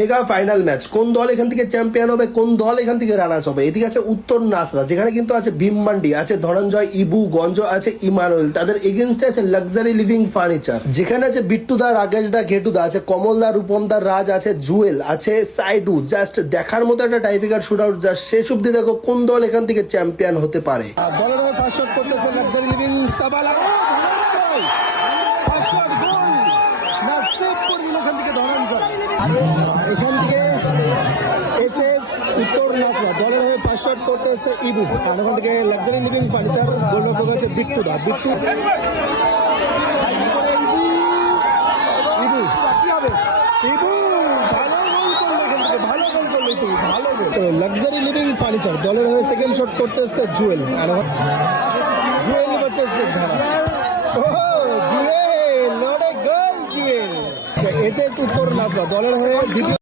Mega final match, কোন দল এখান থেকে চ্যাম্পিয়ন হবে, কোন দল এখান থেকে রানার্স হবে। এদিকে আছে উত্তর নাসরা, যেখানে কিন্তু আছে ভীম মান্ডি, আছে ধনঞ্জয়, ইবু, গঞ্জ, আছে ইমানুয়েল। তাদের এগেনস্টে আছে লাক্সারি লিভিং ফার্নিচার, যেখানে আছে বিট্টুদা, রাকেশ দা, ঘেটুদা, আছে কমল দা, রূপম দা, রাজ, আছে জুয়েল, আছে সাইডু। জাস্ট দেখার মতো একটা টাইপিকার শুট আউট। জাস্ট শেষ অব্দি দেখো কোন দল এখান থেকে চ্যাম্পিয়ন হতে পারে। দলের হয়ে ফার্স্ট শট করতেছে লাক্সারি লিভিং সাবালা, এখান থেকে ধনঞ্জয়, এখান থেকে এসএস উত্তর নাসরা। দলের হয়ে ফার্স্ট শট করতে এসছে ইবু, আর এখান থেকে লাক্সারি লিভিং ফার্নিচার গোলরক্ষক আছে বিট্টুদা। লাক্সারি লিভিং ফার্নিচার দলের হয়ে সেকেন্ড শট করতে এসছে জুয়েল, আর জুয়েল করতেছে জুয়েল, এসএস উত্তর নাসরা দলের হয়ে দ্বিতীয়